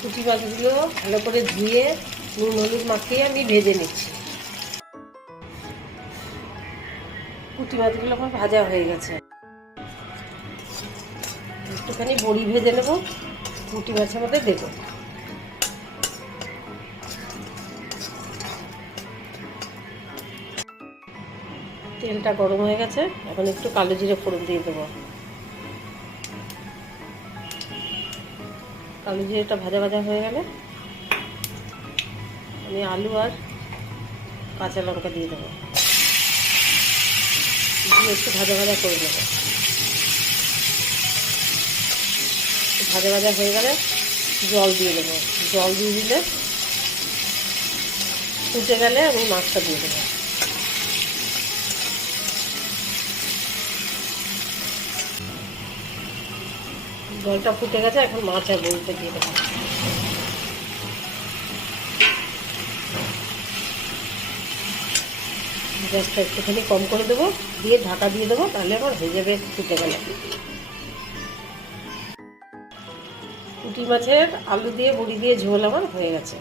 পুঁটি মাছগুলো ভালো করে ধুয়ে নুন, হলুদ মাখিয়ে আমি ভেজে নিচ্ছি। পুঁটি মাছগুলো আমার ভাজা হয়ে গেছে। একটুখানি বড়ি ভেজে নেব পুঁটি মাছের মধ্যে দেবো। তেলটা গরম হয়ে গেছে, এখন একটু কালো জিরে ফোড়ন দিয়ে দেবো। কালো জিরেটা ভাজা ভাজা হয়ে গেলে আমি আলু আর কাঁচা লঙ্কা দিয়ে দেবো। একটু ভাজা ভাজা করে নেব। ভাজা ভাজা হয়ে গেলে জল দিয়ে দেবো। জল দিয়ে দিলে ফুটে গেলে আমি মাছটা দিয়ে দেবো। জলটা ফুটে গেছে, এখন মাছ আর বলতে দিয়ে দেবো গ্যাসটা একটুখানি কম করে দেবো, দিয়ে ঢাকা দিয়ে দেবো, তাহলে আবার হয়ে যাবে ফুটে গেলে। পুঁটি মাছের আলু দিয়ে, বড়ি দিয়ে ঝোল আমার হয়ে গেছে।